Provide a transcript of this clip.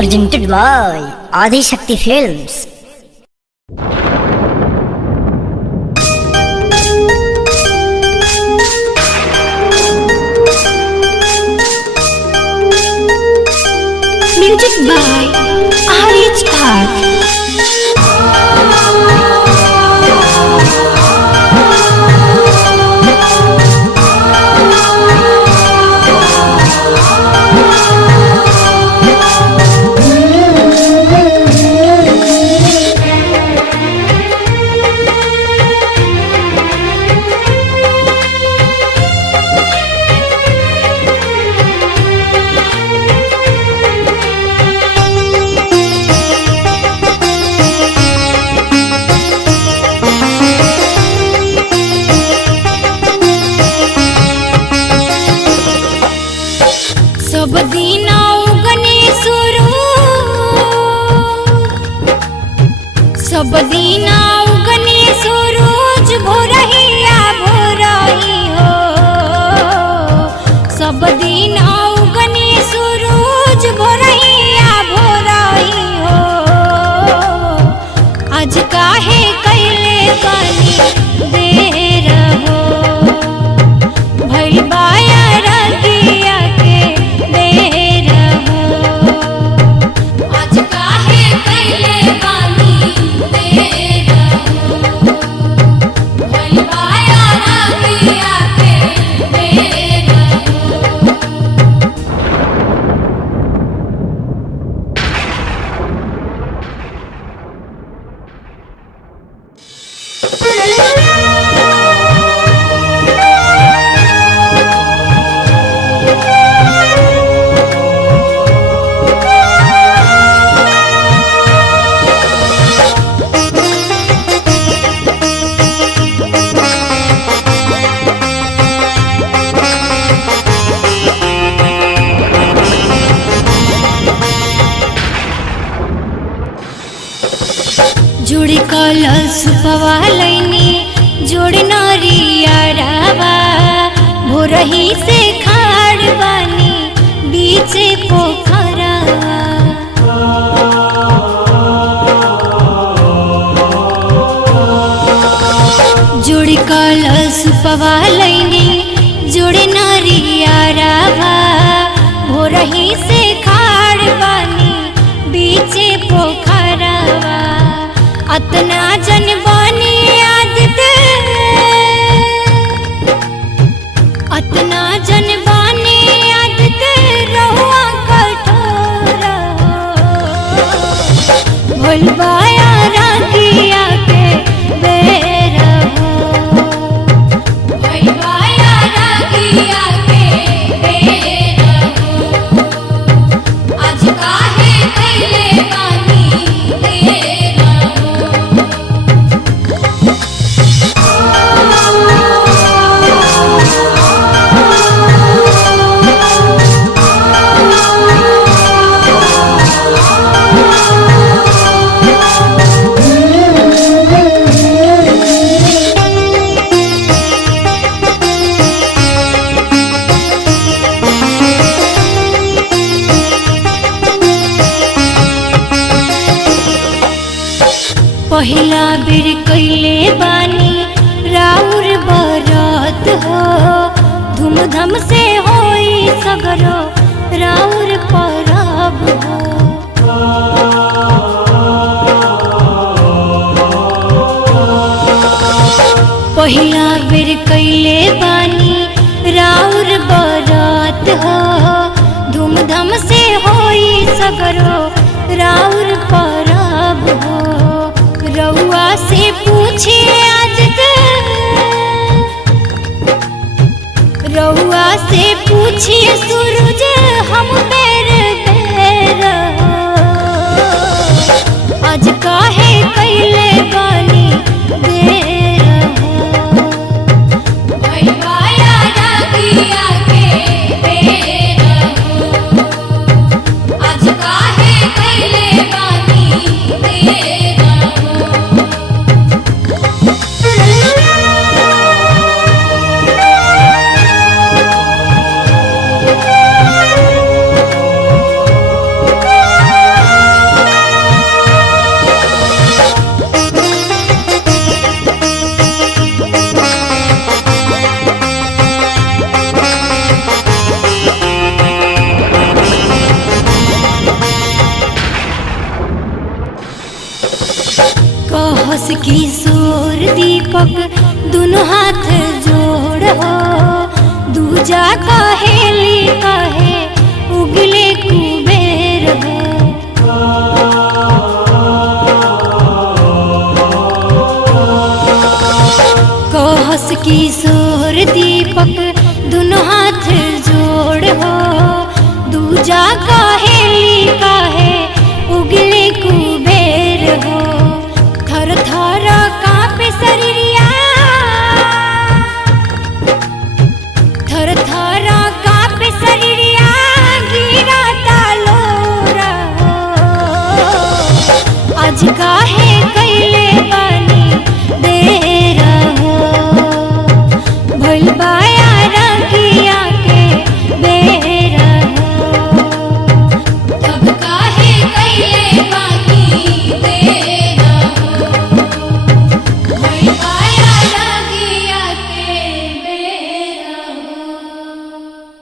presented by Adi Shakti Films. Music by RH Park. सब दीना उगने सुरू, सब दीना उगने सूरज भोरहिया भोरही हो। सब दीना उगने सूरज भोरहिया भोरही हो। आज काहे कैले बनी देर हो, भइल बाया रगिया के बेर हो। आज काहे कैले बनी देर हो, भइल बाया रगिया के बेर हो। जुड़ी कलश पवालैनी जोड़ नरिया रावा, भोरही से खाड़ बानी बीचे पोखरावा। जुड़ी कलश पवालैनी जोड़ नरिया रावा, भोरही से खाड़ बानी बीचे पोखरावा। अतना जन बानी आदत, अतना जन बानी आदत रहुआ कठोर हो। भुलवाया रागिया के बेर हो, भुलवाया रागिया के बेर हो। आज काहे कैले बानी देर हो। पहिला बेर कैले बानी राउर बरत हो, धूमधाम से होई सगरो राउर परब हो। पहिला बेर कैले बानी राउर बरत हो, धूमधाम से होई सगरो राउर परब हो। रउआ से पूछे आज रउआ से पूछे सूरज हम बेर बेर हो। आज काहे कैले बानी देर हो, भइल बाया रगिया के बेर हो। आज काहे कैले बानी देर हो। कहस किशोर दीपक दोनों हाथ जोड़ हो दूजा कहेली कहे उगले कुबेर हो कहस किशोर दीपक दोनों हाथ जोड़ हो दूजा कहेली कहे उगले कुबेर हो थर थर कांपे शरीरिया थर थर कांपे शरीरिया गिरा तालोरा आज काहे